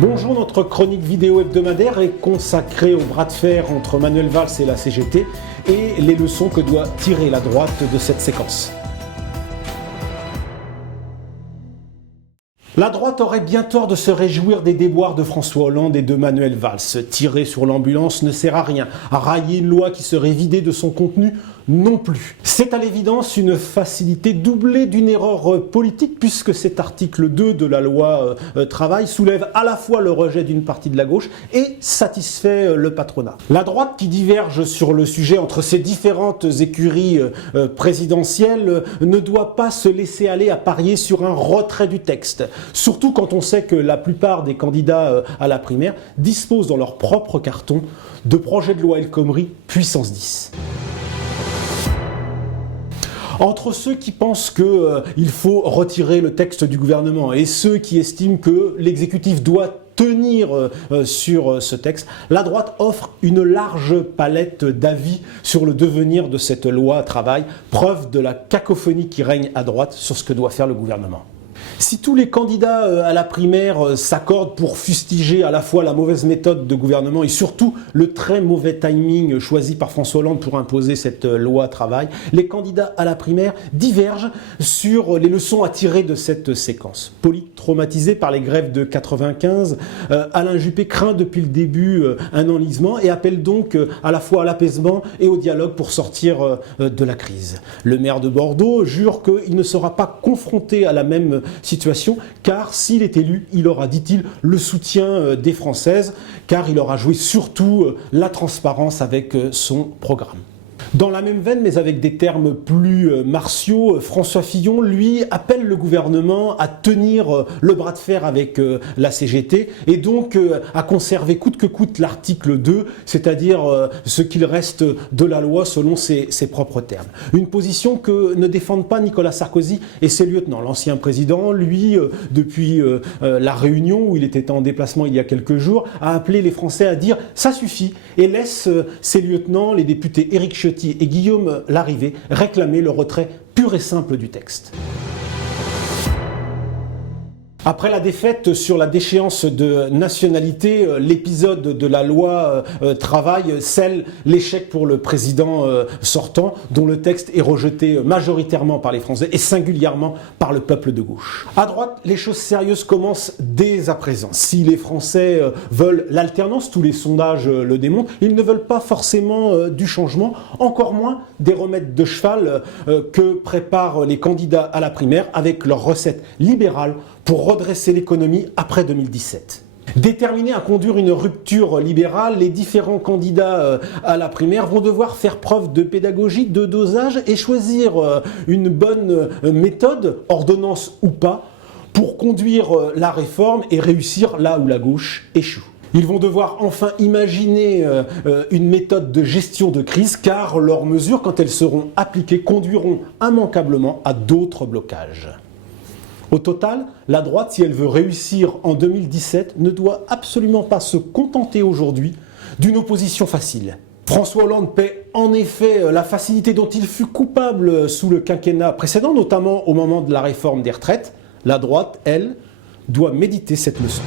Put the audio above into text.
Bonjour, notre chronique vidéo hebdomadaire est consacrée au bras de fer entre Manuel Valls et la CGT et les leçons que doit tirer la droite de cette séquence. La droite aurait bien tort de se réjouir des déboires de François Hollande et de Manuel Valls. Tirer sur l'ambulance ne sert à rien. Railler une loi qui serait vidée de son contenu non plus. C'est à l'évidence une facilité doublée d'une erreur politique puisque cet article 2 de la loi travail soulève à la fois le rejet d'une partie de la gauche et satisfait le patronat. La droite qui diverge sur le sujet entre ces différentes écuries présidentielles ne doit pas se laisser aller à parier sur un retrait du texte. Surtout quand on sait que la plupart des candidats à la primaire disposent dans leur propre carton de projets de loi El Khomri puissance 10. Entre ceux qui pensent qu'il faut retirer le texte du gouvernement et ceux qui estiment que l'exécutif doit tenir sur ce texte, la droite offre une large palette d'avis sur le devenir de cette loi travail, preuve de la cacophonie qui règne à droite sur ce que doit faire le gouvernement. Si tous les candidats à la primaire s'accordent pour fustiger à la fois la mauvaise méthode de gouvernement et surtout le très mauvais timing choisi par François Hollande pour imposer cette loi travail, les candidats à la primaire divergent sur les leçons à tirer de cette séquence. Polytraumatisé par les grèves de 95, Alain Juppé craint depuis le début un enlisement et appelle donc à la fois à l'apaisement et au dialogue pour sortir de la crise. Le maire de Bordeaux jure qu'il ne sera pas confronté à la même situation, car s'il est élu, il aura, dit-il, le soutien des Françaises, car il aura joué surtout la transparence avec son programme. Dans la même veine, mais avec des termes plus martiaux, François Fillon, lui, appelle le gouvernement à tenir le bras de fer avec la CGT et donc à conserver coûte que coûte l'article 2, c'est-à-dire ce qu'il reste de la loi selon ses propres termes. Une position que ne défendent pas Nicolas Sarkozy et ses lieutenants. L'ancien président, lui, depuis la Réunion où il était en déplacement il y a quelques jours, a appelé les Français à dire « ça suffit » et laisse ses lieutenants, les députés Éric Ciotti et Guillaume Larrivé réclamer le retrait pur et simple du texte. Après la défaite sur la déchéance de nationalité, l'épisode de la loi travail scelle l'échec pour le président sortant, dont le texte est rejeté majoritairement par les Français et singulièrement par le peuple de gauche. À droite, les choses sérieuses commencent dès à présent. Si les Français veulent l'alternance, tous les sondages le démontrent, ils ne veulent pas forcément du changement, encore moins des remèdes de cheval que préparent les candidats à la primaire avec leurs recettes libérales pour redresser l'économie après 2017. Déterminés à conduire une rupture libérale, les différents candidats à la primaire vont devoir faire preuve de pédagogie, de dosage et choisir une bonne méthode, ordonnance ou pas, pour conduire la réforme et réussir là où la gauche échoue. Ils vont devoir enfin imaginer une méthode de gestion de crise car leurs mesures, quand elles seront appliquées, conduiront immanquablement à d'autres blocages. Au total, la droite, si elle veut réussir en 2017, ne doit absolument pas se contenter aujourd'hui d'une opposition facile. François Hollande paie en effet la facilité dont il fut coupable sous le quinquennat précédent, notamment au moment de la réforme des retraites. La droite, elle, doit méditer cette leçon.